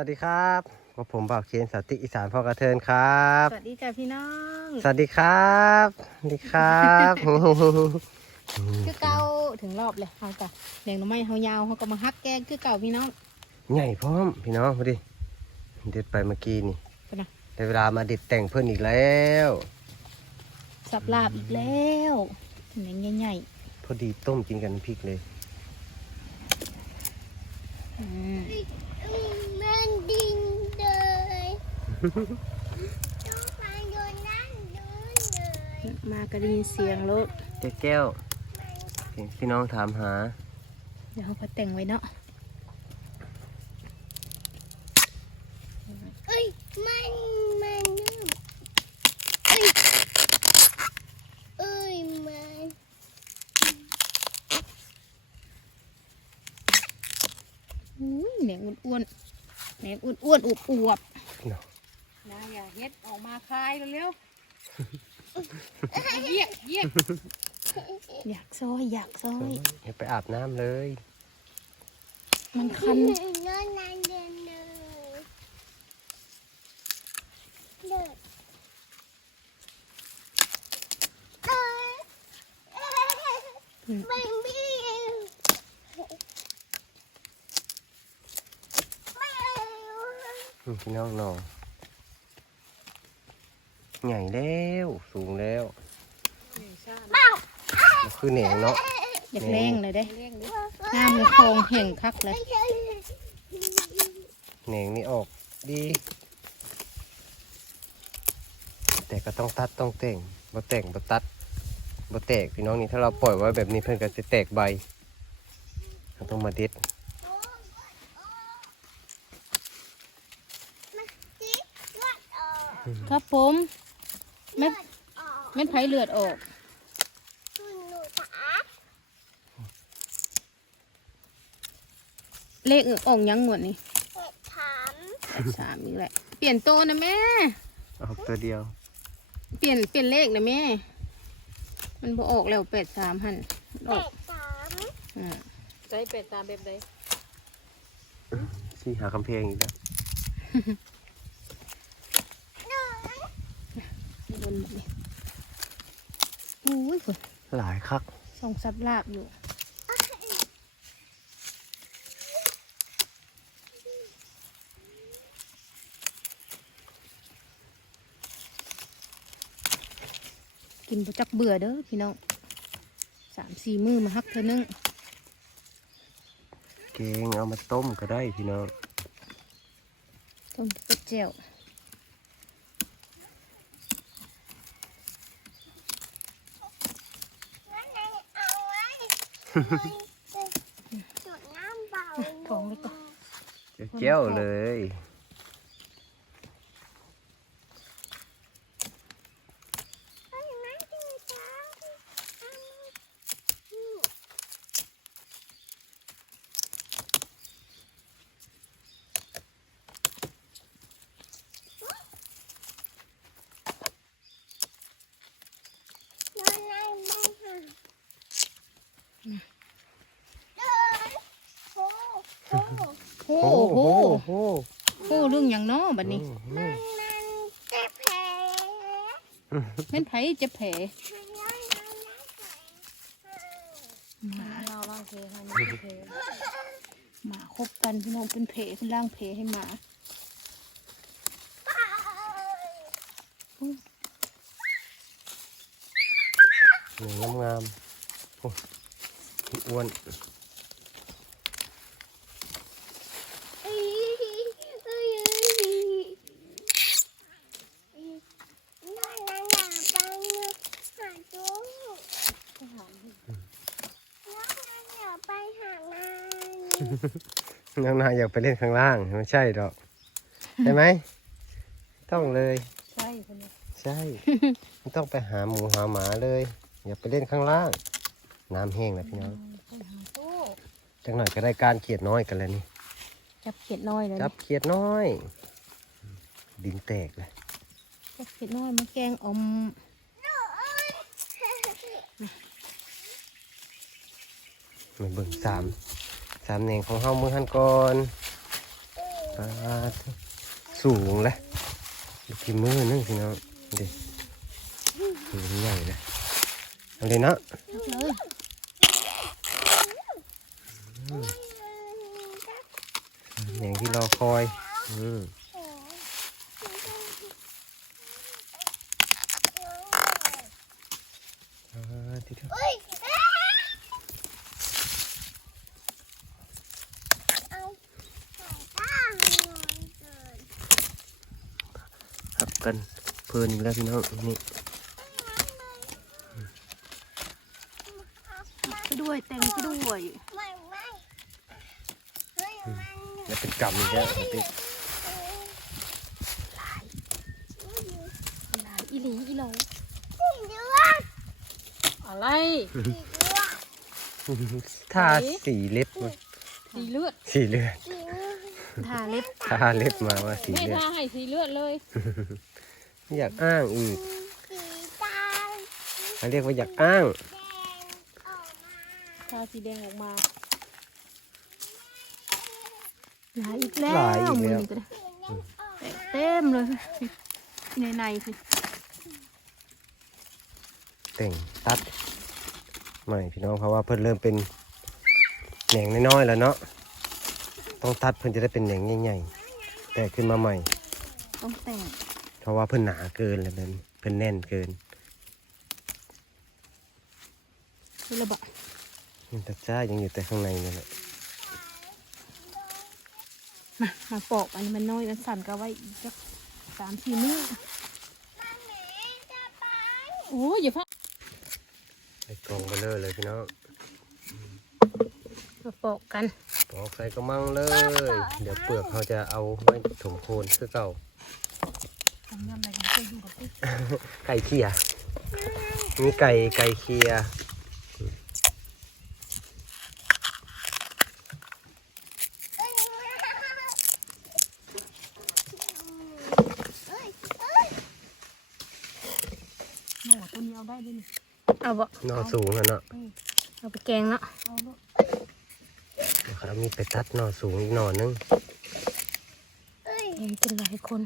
วัสดีครับพบผมบ่าวเคนสนติอีสานพ่อกระเทินครับ สวัสดีจ้ะพี่น้อง สวัสดีครับสวัสดีครับคือเก่าถึงรอบเลยเขาจ้ะเลี้ยงหน่อไม้เฮายาวเขาก็มาฮักแกงคือเก่าพี่น้อง ใหญ่พร้อมพี่น้องพอดีเด็ดไปเมื่อกี้นี่ไปนะได้เวลามาเด็ดแต่งเพื่อนอีกแล้ว สับลาบอีกแล้วแหนงใหญ่พอดีต้มกินกันพริกเลยๆอืม มากระไดยินเสียงรถเจ๊แก้วพี่น้องถามหา เดี๋ยวเขาก็แต่งไว้เนาะเอ้ยมันมันนุ่มเอ้ยเอ้ยมันอุ้ยแหนงอ้วนๆแหนงอ้วนๆอวบเนาะๆ นะอย่าเฮ็ดออกมาคลายเร็วๆเยี่ยเยี่ยอยากซอยอยากซอยให้ไปอาบน้ำเลย มันคันนอนนั่นเดินเลยเดินเอ้ยอืมไม่มีไม่เอาอืมพี่น้องนอง ใหญ่แล้วสูงแล้วเปล่ามันคือแหนงเนาะอยากแรงเลยเด้น้ำมันคลองแห่งคักเลยแหนงนี่ออกดี แต่ก็ต้องตัดต้องแต่งบ่แต่งบ่ตัดบ่แตกพี่น้องนี่ถ้าเราปล่อยไว้แบบนี้เพื่อนก็จะแตกใบเราต้องมาเด็ดครับผม เม็ดออกเม็ดไผ่เลือดออกคุณหนูจ๋าเลขออกยังหมดนี่เห็ดถามสามอีกแหละเปลี่ยนโตนะแม่ออกตัวเดียว เปลี่ยนเปลี่ยนเลขนะแม่ มันบ่ออกแล้วแปดสามหันออกเห็ดถามอ่าใจเป็ดตามแบบใดชี้หาคำเพลงอีกแล้ว โด นหมดนี่อุ้ยฝนหลายคักส่องซับลาบอยู่กินประจักเบื่อเด้อพี่น้องสามสี่มือมาฮักเธอนึงเกงเอามาต้มก็ได้พี่น้องต้มเป็ดเจียว งั้นไหนเอาไว้ จุดน้ำเบาท้องไว้ก่อนเจ้าเลย เฮ้ยน้ำจืดจ้าอืม นอนในบ้านค่ะเดินโอ้โห โอ้โห โห โอ้เรื่องอย่างน้อบัดนี้ มันมันจะแผล แม่นไผ เจะแผลมันน้อยน้อยน้อยแผลหมาเราล่างเพให้มันเพหมาคบกันพี่น้องเป็นแผลเป็นร่างแผลให้หมาหนึ่งงามๆอ้วน เอ้ยเอ้ยนอนนั่นน่ะไปนึกหาจูน้องนั่นน่ะไปหางาน น้องนายอยากไปเล่นข้างล่างไม่ใช่หรอกใช่ไหมต้องเลย ใช่คนนี้ใช่ไม่ต้องไปหาหมูหาหมาเลย อย่าไปเล่นข้างล่าง น้ำแห้งแล้วพี่น้องโอ้จังหน่อยก็ได้การเขียดน้อยกันแล้วนี่จับเขียดน้อยเลยจับเขียดน้อย ดินแตกเลยจับเขียดน้อยมาแกงอมมาเบิ่งสาม สามแหน่งของเฮามือหันก่อนสูงเลยกี่มือนึงพี่น้องดิสูงใหญ่เลยเอะไรเนาะเลยอย่างที่รอคอยอืมอ่าที่เท่าเอ้ยเอาใส่ข้างนอนเกิน ครับ กันเพลินอีกแล้วพี่น้องนี่ไปด้วยแต่งไปด้วยไม่ไม่เฮ้ยมันแล้วเป็นกรรมอีกแล้วติ๊กหลายอีหลีอีโหลสี่เดือนอะไรสี่เดือนท่าสีเล็บมาสีเลือดสีเลือดสี่เดือนทาเล็บท่าเล็บมาว่าสีแม่เลือด ทาให้สีเลือดเลย อยากอ้างอีกสีตาเขาเรียกว่าอยากอ้างแดงออกมาทาสีแดงออกมาหลายอีกแล้วหลายอีกแล้ว มือก็ได้สีแดงออกแตกเต็มเลยในในคือแต่งตัดใหม่พี่น้องเพราะว่าเพิ่นเริ่มเป็นแหน่งน้อยๆแล้วเนาะต้องตัดเพิ่นจะได้เป็นแหน่งใหญ่ๆแต่ขึ้นมาใหม่ ต้องแต่งเพ ราะว่าเพิ่นหนาเกินแล้วมันเพิ่นแน่นเกินคือระบะนี่แต่จ้ายังอยู่แต่ข้างในนี่แหละมามาปอกอันนี้มันน้อยมันสั่นก็ไว้อีกสักสามสี่มื้อโอ้ยอย่าพักใส่กล่องไปเลยเลยพี่น้องมาปอกกันปอกใส่กระมังเลย เดี๋ยวเปลือกเขาจะเอาไว้ถมโคนคือเก่า ทำยำอะไรกันเคยอยู่กับพี่ไก่เคียมีไก่ไก่เคียเอ้ยเอ้ยโน่ตัวนี้เอาได้ด้วยนี่เอาบ่นอสูงแล้วเนาะเอาไปแกงเนาะเอาลูกเดี๋ยวเขามีไปตัดนอสูงอีกหนอนึงเอ้ยแกงกินหลายคน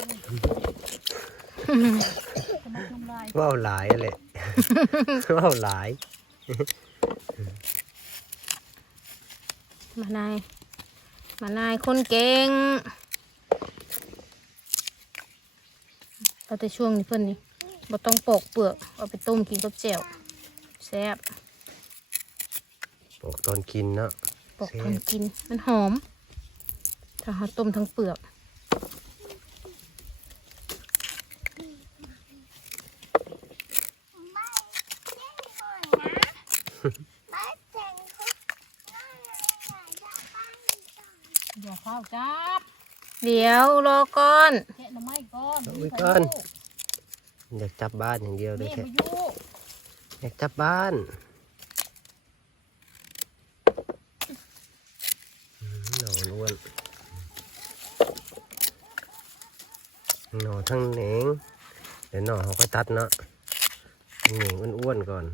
ขมักน้ำลาย ว่าวหลายอะไรว่าวหลายมานายมานายคนเก่งเอาแต่ช่วงนี้เพิ่นนี่บ่ต้องปอกเปลือก เอาไปต้มกินกับแจ่วแซ่บปอกตอนกินเนาะปอกทอนกิน มันหอม ถ้าเราต้มทั้งเปลือก ไม่เล่นก่อนนะไม่เจ๋งเขาน่ารักใส่จะปั้นก่อน อย่าเข้าจับ เดี๋ยวรอก่อนแค่หน้ำไม้ก่อนเอาไว้ก่อน อยากจับบ้านอย่างเดียวเลแม่ยไปแค่อยู่อยากจับบ้านอืมหนอนอ้วนหนอทั้งเหนงเดี๋ยวหนอเขาก็ตัดเนาะเหนงอ้วนๆก่อน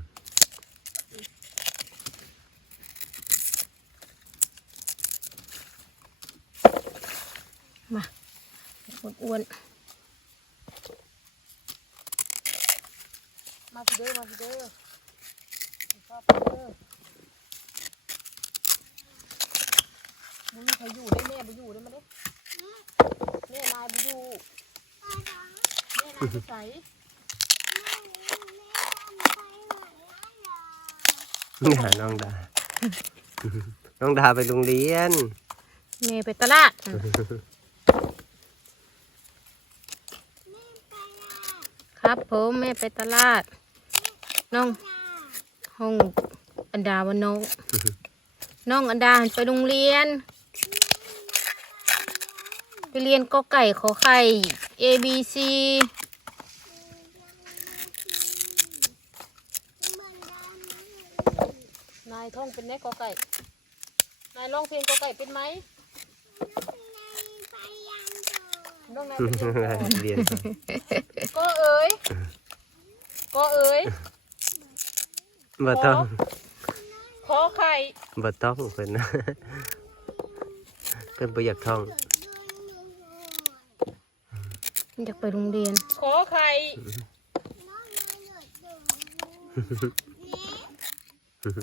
มาอ้วนมาสิเด้อมาสิเด้อชอบเด้อมึงใครอยู่ได้แม่ไปอยู่ได้มาเด้แม่นายไปอยู่แม่นายไปใส่นี่หาน้องดา น้องดาไปโรงเรียนๆเมย์ไปตลาด ครับผมแม่ไปตลาด น้องห้องอันดาวันน้องน้องอันดาไปโรงเรียน ไปเรียนก็ไก่ขอไข่ A B C นายท่องเป็นแน่กอไก่ นายร้องเพลงกอไก่เป็นไหม ไปยังโด น้องนายไป เรียนก่อนเรียนไปก็เอ๋ยก็เอ๋ยบ่ต้องขอไข่บ่ต้องเพิ่นนะเพิ่นบ่อยากท่อง อยากไปโรงเรียน ขอไข่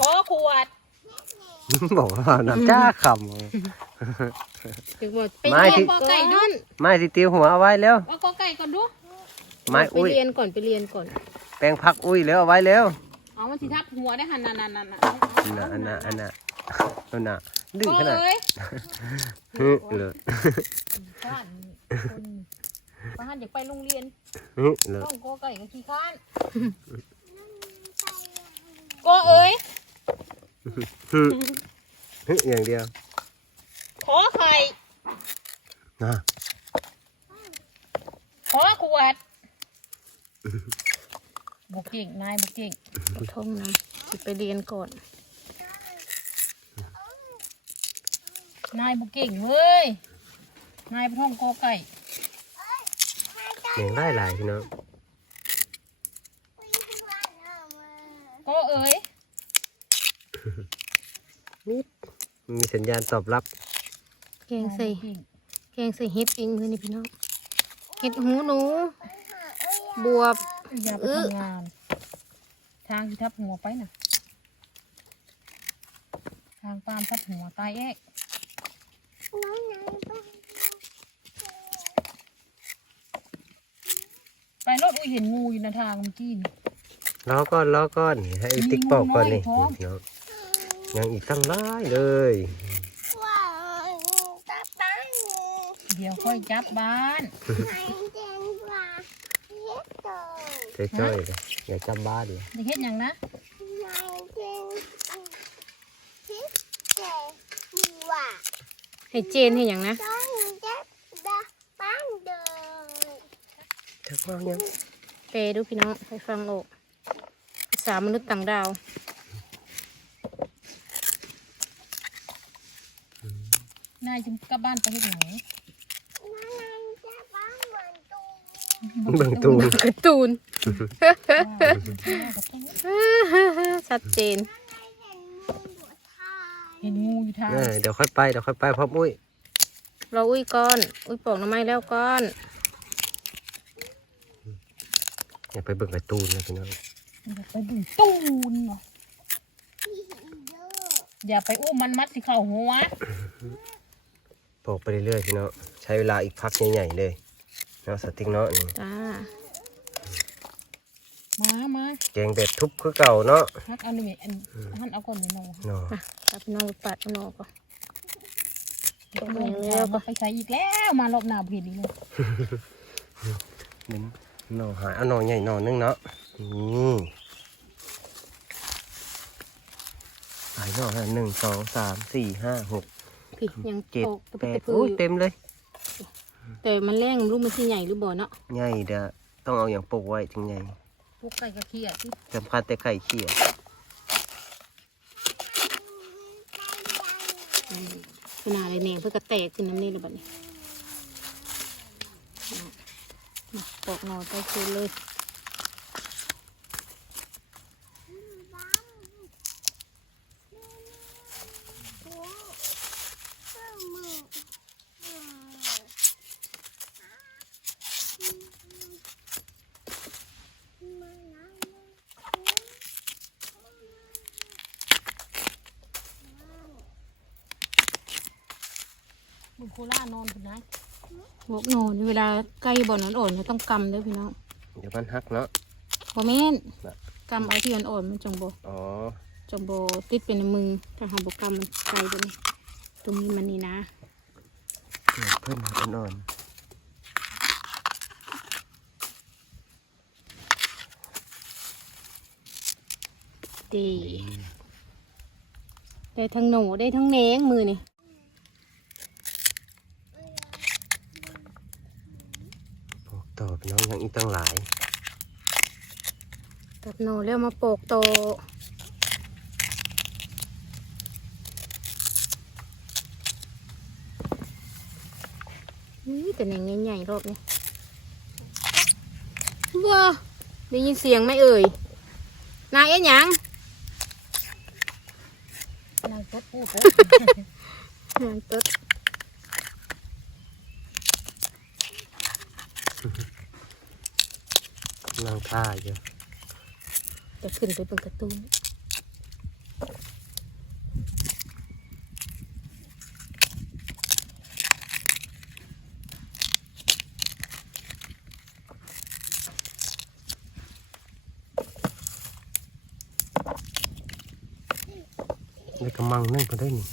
ขอขวดบอกว่าน้ำจ้าค ถึงบอกไปไม่เรียที่ นกอไก่ดุนำไม้สิติวหัวเอาไว้แล้ว เอากอไก่ก่อนดูไม้ไปอุ้ยเรียนก่อนไปเรียนก่อน แปลงพักอุ้ยแล้วเอาไว้แล้วเอามันสิทับหัวได้หันนั่นนั่นนั่นนั่นอันน่ะอันน่ะอันน่ะอันน่ะดื้อก็ขนาดเอ๋ยฮึเลยบ้านคนบ้านอยากไปโรงเรียนฮึเลยต้องกอไก่กับขี้ข้านก็เอ๋ยฮึฮึอย่างเดียว ขอไข่นะขอขวด บุกเก่งนายบุกเก่งท่องนะสิไปเรียนก่อนนายบุกเก่งเว้ยนายไปท่องกอไก่เลี้ยงได้หลายพี่น้องก็เอ๋ยนิดมีสัญญาณตอบรับแกงใส่แกงใส่เห็ดเองเลยนี่พี่น้องเห็ดหูหนู บวบอย่าไปทำงานทางที่ทับหัวไปน่ะ ทางปามทับหัวตายเอ๊ะไปรถอุ้ยเห็นงูอยู่ในทางเมื่อกี้นี่ล้อก้อนล้อก้อนให้ไอ้ติ๊กปอกก่อนนี่มีงูน้อยพร้อมพี่น้องยังอีกตั้งหลายเลย ว้าวตาปัง เดี๋ยวค่อยจับบ้านเจนว่าเฮ็ดโตจ้อยเลยอย่าจำบ้านเลยจะเฮ็ดหยังนะไหนเจนฮ็ดเจว่าให้เจนให้อย่างนะต้องจับดาปังเดินจักว่ายังแปดูพี่น้องให้ฟังออกภาษามนุษย์ต่างดาวนายจะกลับบ้านไปเฮ็ดหยัง นั่นจะปังเหมือนตู เบิ่งตูนกร์ตูนชัดเจนเห็นงูอยู่ทางเออเดี๋ยวค่อยไปเดี๋ยวค่อยไปพร้อมอุ้ย เราอุ้ยก้อน อุ้ยปอกหน้ำไม้แล้วก้อนอย่าไปเบิ่งไอ้ตูนนะพี่น้องไปดึงตูนเหรอพี่เห็นอย่าไปอุ้มมันมัดสิเข้าหัว ปอกไปเรื่อยๆพี่น้องใช้เวลาอีกพักใหญ่ๆเลย เนาะสติ๊กเนาะนี่จ้ามามาแกงแบบทุบคือเก่าเนาะฮักเอาหนึ่งอันหันเอาก่อนเลยโนเนาะอะจับพี่น้องปัดเอาหนอกก่อนเอาลงแล้วก็ไปใส่อีกแล้วมารอบหน้าบ่เห็นอีกเลยเป็นหน่อหายเอาหน่อใหญ่หน่อนึงเนาะนี่หลายหน่อฮะหนึ่งสองสามสี่ห้าหกพี่ยังเจ็ดปอกตะแปปุดตะพืโอ้ยอเต็มเลย แต่มันแรงลูกมันสิใหญ่หรือบ่เนาะใหญ่เด้อต้องเอาอย่างปลูกไว้ถึงใหญ่พวกไก่กระเทียมที่สำคัญแต่ไข่เขี้ยขนาดเลยแหนงเพื่อกระแตกขึ้นน้ำนี่เลยบัดนี้อะมาปอกหนอไปคืนเลย มึงโคล่านอนคุณนายพวกหนอนเวลาใกล้บ่อนอ่อนๆเราต้องกำเด้วยพี่น้องเดี๋ยวมันหักเนาะบ่แม่นน่ะ กำเอาที่อ่อนๆมันจังบ่อ๋อจังบ่ติดเป็นในมือถ้าหาบ่กำมันไกลไปนี่ตรงนี้มันนี่นะเดี๋ยวเพิ่มหักอ่อนดีได้ทั้งหนูได้ทั้งแหนงมือนี่ ๆปลูกต่อพี่น้องยังอีกตั้งหลาย ตัด หนูแล้วมาโปกโต นี่แต่แหน่งใหญ่ๆรอบนี้ว้าได้ยินเสียงไหมเอ่ย นายเอ็นยังนางตดพูดนายต๊ดนางท่าอยู่ จะขึ้นไปเป็นการ์ตูนในกระมังนึ่งพอได้นี่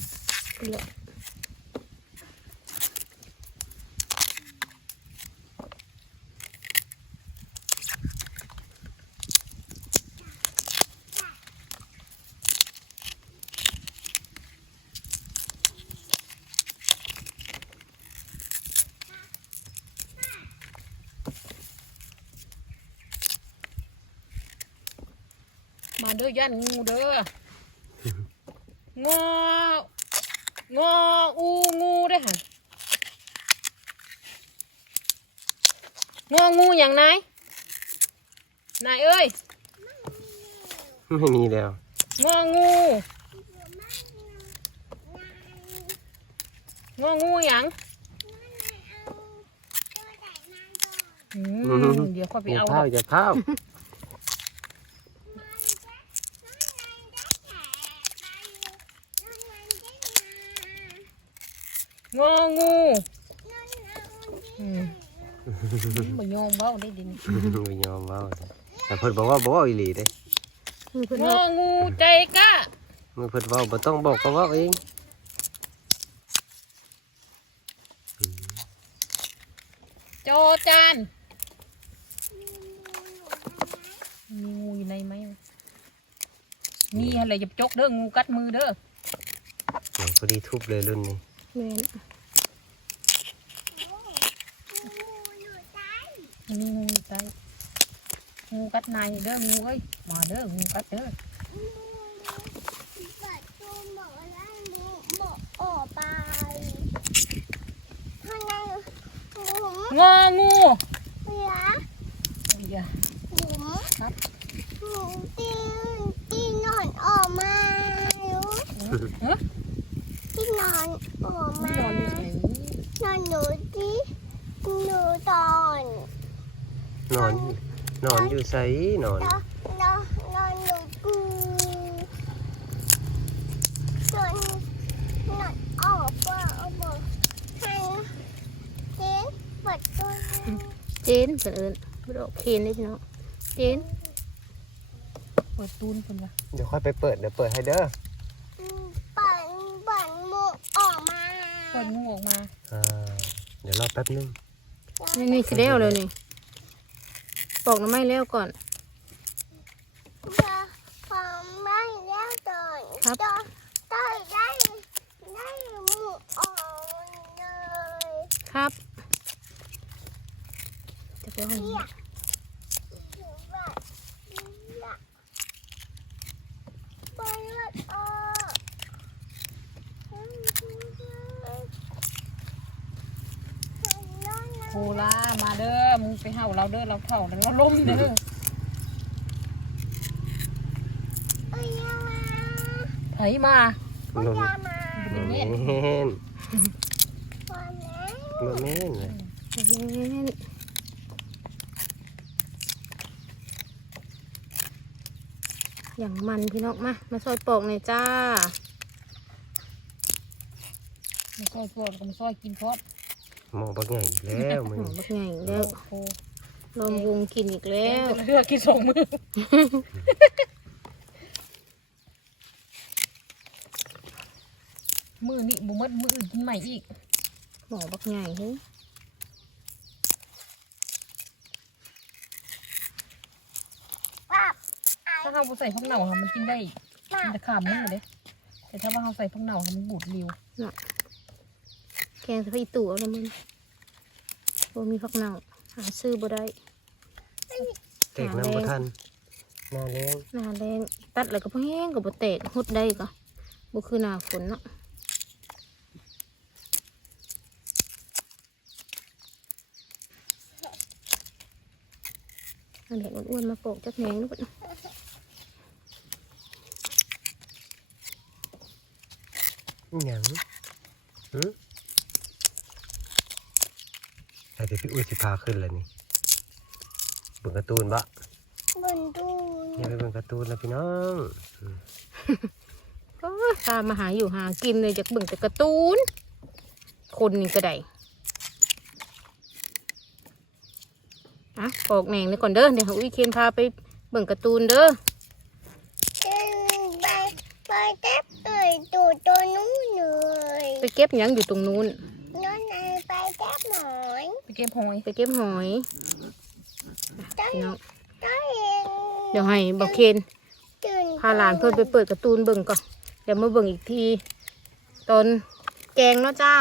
แหละมาเด้อย่านงูเด้ององออูงูเด้อค่ะงองูอย่างนายนายเอ้ยไม่มีแล้วงองูงองูอย่างอืมเดี๋ยวค่อยไปอย่าเอาข้าวอย่าข้าว งองูอืมบ่ยอมเว้าได้ดินไม่ยอมเว้าแต่เพิ่นบอกว่าบ่เว้าอีหลีเด้มือเพิ่นงว่าองูใจกล้ามือเพิ่นเว้าบ่ต้องบอกก็เว้าเองจอจานมีงูอยู่ในไหมมีอะไรจะจกเด้องูกัดมือเด้อโอ้พอดีทุบเลยรุ่นนี้ ม่นมีงูอยู่ใต้งูกัดนายเด้องูเอ้ยมาเด้องูกัดเด้อข้างในหมูงองูเหลือเดี๋ยวหมูครับหมูตีนตีนอนออกมาอยู่เฮ้ยที่นอนออกไม่มานอนอยู่ไหนนอนหนูที่หนูตอน นอน นอนอยู่ไสนอน นอนนอนนอนหนูกูนอนนอนออกมาออกมาให้เจ๊เปิดตัวเจนเพิ่นเอิญบ่ได้ออกเคนเลยพี่น้องเจนเปิดตูนคนวะเดี๋ยวค่อยไปเปิดเดี๋ยวเปิดให้เด้อปั่นปั่นหมูออกมาเปิดงูออกมาอ่าเดี๋ยวรอแป๊บนึงนี่นี่สิแล้วเลยนี่ ปอกหน้ำไม้แล้วก่อนจะฟังไม่แล้วตอนครับจะได้ได้ได้หมูออกเลย ครับจะไปห้อง เนี่ยถือว่าเนี่ยไปเลือดออก โคลามาเด้อมึงไปเห่าเราเด้อเราเถ่าแล้วเราล้มเด้อเอ้ยมาไผมาเอ้ยมาบ่แม่นพอแล้วบ่แม่นเลยแม่นอย่างมันพี่น้องมา มาซอยปอกหน่อยจ้ามันซอยพวกมันซอยกินพอด หมอบักใหญ่อีกแล้วมึงหอมบักใหญ่อีกแล้วโอ้ลมวงกินอีกแล้วเลือกกินสองมือมือนี่บุมัดมืออื่นกินใหม่อีกหมอบักใหญ่เฮ้ยป้าถ้าเราบ่ใส่พวกเหน่าค่ะมันกินได้มันจะขาดมือเลยแต่ถ้าว่าเราใส่พวกเหน่าค่ะมันบูดเร็ว แกงสะายตู่เอาเลยมึงโบมีฟักหน่าหาซื้อบ่ได้เตกน้ำบ่ทันหน้าแรงหน้าแรงตัดแล้วก็พอแห้งกับ่เตกหดได้ก็บ่คือหนาฝนเนาะเอาแดดอ้วนมาโปกจักแหนงลูกหยังหือ ไอ้ที่พี่อุ้ยสิพาขึ้นเลยนี่เบิ่งการ์ตูนบะบนดูนี่ไปเบิ่งการ์ตูนแล้วพี่น้องก็ตามมาหาอยู่หากินเลยจากเบิ่งแต่การ์ตูน คนนี่ก็ได้อะปอกแหนงนี่ก่อนเด้อเดี๋ยวอุ้ยเคนพาไปเบิ่งการ์ตูนเด้อจึงไปไปแจ๊บเอ่ยตูดตัวนู้นเลยไปเก็บหยังอยู่ตรงนู้นน้องนายไปแจ๊บหน่อย ไป เก็บหอยไปเก็บหอยได้พี่น้องได้เองเดี๋ยวให้บอกเคนตื่นพาหลานเพื่อนไปเปิดการ์ตูนเบิ่งก่อนเดี๋ยวมาเบิ่งอีกที ตอนแกงเนาะจ้า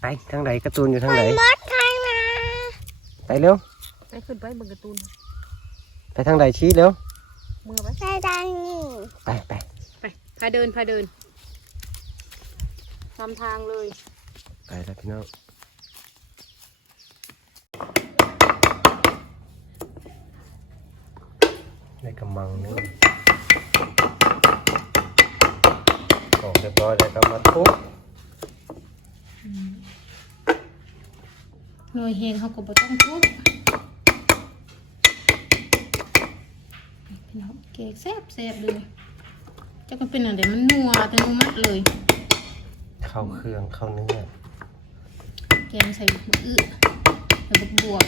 ไปทางไหนการ์ตูนอยู่ทางไหนมดใครมาไปเร็วไปขึ้นไปเบิ่งการ์ตูน ไปทางไหนชี้เร็วมือไปใครดังนี่ไปไปไปพาเดินพาเดินนำทางเลย ไปแล้วพี่น้องในกำมังนี่ออกเรียบร้อยแล้วก็มาทุบหน่วยเฮงเขาก็บ่ต้องทุบพี่น้องเกกแซ่บแซ่บเลยจะก็เป็นอะไรมันนัวแต่นัวมัดเลย เข้าเครื่องเข้าเนื้อแก งใส่มะอึแล้วก็บวก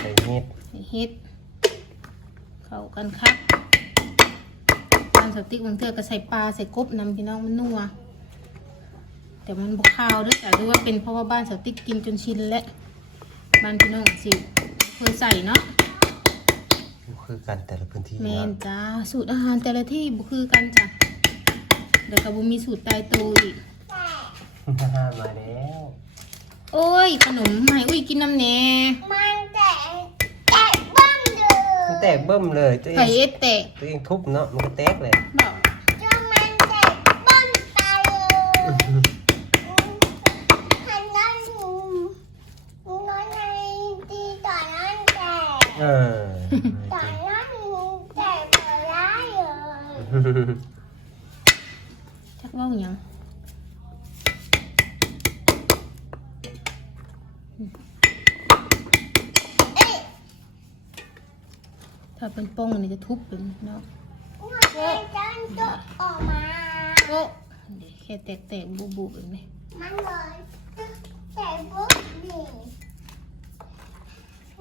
ใส่มีดใส่เฮ็ด เข้ากันครับบ้านสติ๊กบางเทื่อก็ใส่ปลาใส่กบนำพี่น้องมันนัวแต่มันบกข้าวด้วยแต่รู้ว่าเป็นเพราะว่าบ้านสติ๊กกินจนชินแล้วบ้านพี่น้องสิเคยใส่เนาะคือกันแต่ละพื้นที่แมเนาะนจ้าสูตรอาหารแต่ละที่บุคือกันจ้ะเดี๋ยวกับบุมีสูตรตายตัวอีกมาแล้ว โอ้ย ขนมใหม่อุ้ยกินน้ำแหน่มันแตะแตะบ้ามเลมันยแตกเบิ่มเลยตัวเอไข่งเอ็ดแตกตัวเองทุบเนาะมันก็แตกเลยบอกจนมันแตะบ้ามตายเลยหันนั่นน้อยในตีต่อยนั่นแตะเออต่อยนั่นแตะต่อยร้ายเลย ชักเว่าหยัง เป็นป้องอันนี้จะทุบเป็นเนาะเฮ้ยจันตัวออกมาโอ้เดี๋ยวแค่แตกแตกๆบุบๆแบบนี้มันเลยแต่ปุ๊บนี่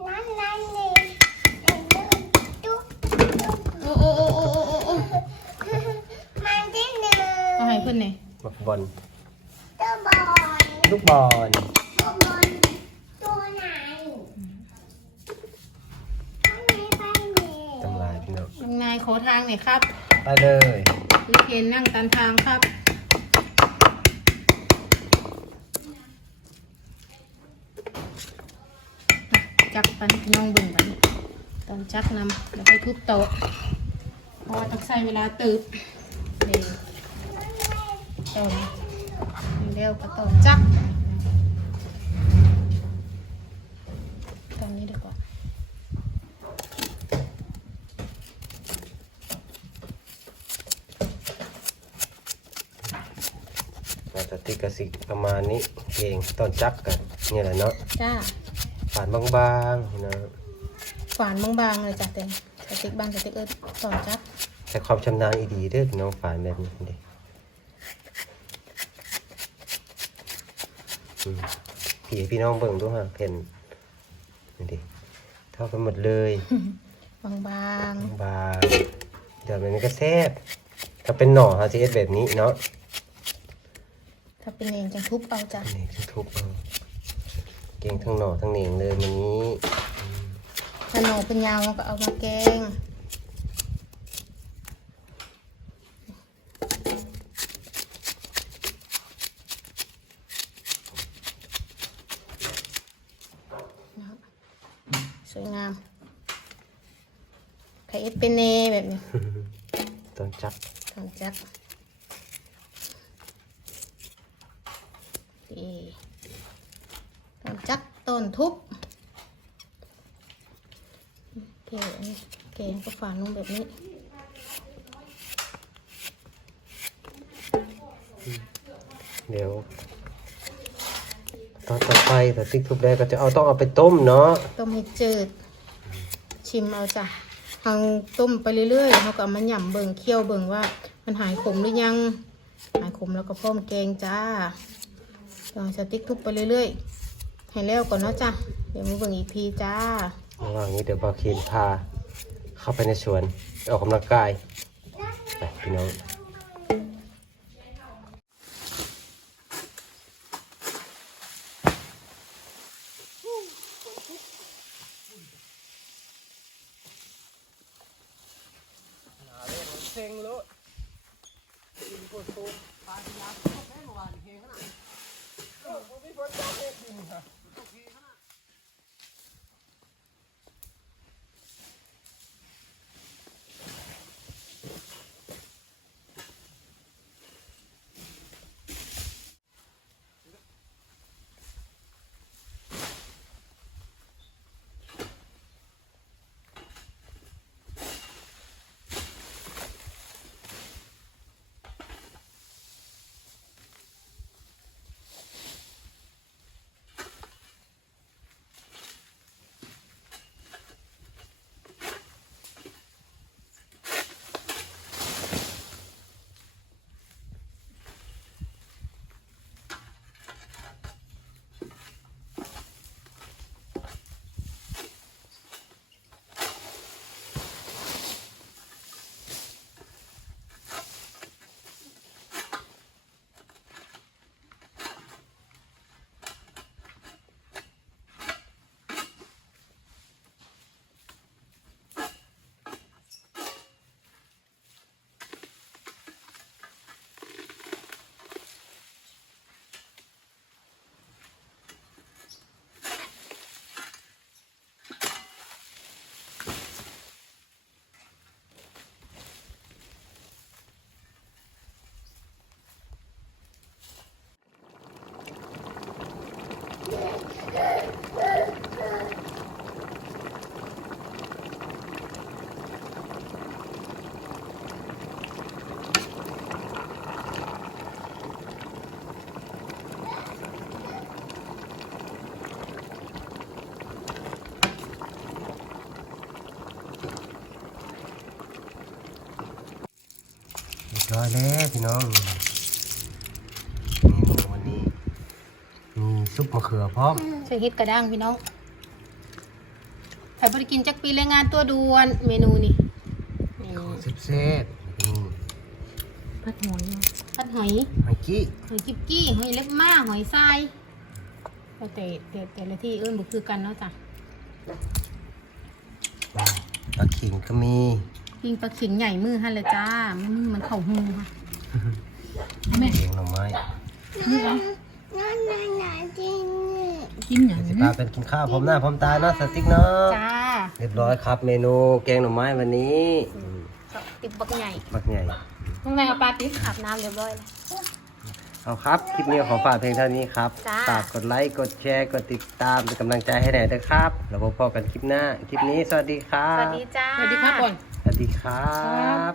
นั่นนั่นนี่ไอ้เรื่องตุ๊กตุ๊กโอ้โอ้โอ้โอ้โอ้โอ้โอ้มันที่หนึ่งเอาให้เพื่อนหน่อยมักบอลตัวบอลลูกบอล ตัวบอลตัวไหนข้างในไปนี่ ตำลาย พี่น้องลุงนายขอทางหน่อยครับไปเลยคุณเคนนั่งตันทางครับจักปันพี่น้องเบิ่งบัดนตอนจักนำแล้วไปทุบโต๊ะเพราะว่าต้องใช้เวลาตืบนี่ตอนนี่เร็วก็ตอนจักตอนนี้ดีกว่ามาสติกกสิ ประมาณนี้เองตอนจักกันนี่แหละเนาะจ้าฝานบางๆพี่น้องฝานบางๆเลยจ้ะเต็มสติ๊กบางสติ๊กเอิร์ตอนจักแต่ความชำนาญอีดีเด้อพี่น้องฝานแบบนี้เด้อืมพี่ให้พี่น้องเบิ่งดูฮะเพ่นนี่ดิเท่ากันหมดเลยบางบางเดี๋ยวมันก็แซ่บถ้าเป็นหน่อฮะจะเอ็ดแบบนี้เนาะๆ ถ้าเป็นเองจะทุบเอาจ้ะนี่ทุบๆเอาเก่งทั้งหน่อทั้งเหนียงเลยมันนี้ถ้าหนอเป็นยาวเราก็เอามาแกงนะครับสวยงามไข่เอ็ดเป็นเนแบบนี้ ตอนจับ ทางจักนี่ตอนจักต้นทุบ แกะอันนี้แกงก็ฝานลงแบบนี้ เดี๋ยว ตอนต่อไปแต่ติ๊กทุบแดงก็จะเอาต้องเอาไปต้มเนาะต้มให้จืด ชิมเอาจ้ะทางต้มไปเรื่อยๆเขาก็เอามาหย่ำเบิ่งเคี่ยวเบิ่งว่า มันหายขมหรือยัง หายขมแล้วก็พร้อมแกงจ้าลองสติ๊กทุบไปเรื่อยๆให้แล้วก่อนเนาะจ้ะเดี๋ยวมาเบิ่งอีกทีจ้าระหว่างนี้เดี๋ยวบาเคนพาเข้าไปในสวนไปออกกำลังกายไปพี่น้อง รียบร้อยแล้วพี่น้องเมนูวันนี้มีซุปมะเขือพร้อมใส่เห็ดกระด้างพี่น้องใครบริกินจักปีแรงงานตัวด่วนเมนูนี่นี่ของซิบเซ่บนี่ผัดหอยผัดหอยหอยกี้หอยกิ๊บกี้หอยเล็บม้าหอยทรายแต่แต่แต่แต่ละที่เอื้นบุคือกันเนาะจ้ะปลาขิงก็มี ยิงปลาขิงใหญ่มือฮันเลยจ้ามือมันเข่าหูค่ะแม่เลี้ยงหน่อไม้นั่นนั่นนั่นจริงนี่กินอย่างสินี้พาเป็นกินข้าวพร้อมหน้าพร้อมตาเนาะสติ๊กเนาะจ้าเรียบร้อยครับ เมนูแกงหน่อไม้วันนี้อืมติบบักใหญ่บักใหญ่ต้องไงเอาปลาติ๊บอาบน้ำเรียบร้อยแล้วเอาครับ คลิปนี้ขอฝากเพลงเท่านี้ครับจ้าฝากกดไลค์ กดแชร์ กดติดตามเป็นกำลังใจให้หน่อยด้วยครับ แล้วพบกันคลิปหน้า คลิปนี้สวัสดีครับ สวัสดีจ้า สวัสดีครับก่อนสวัส ดีครับ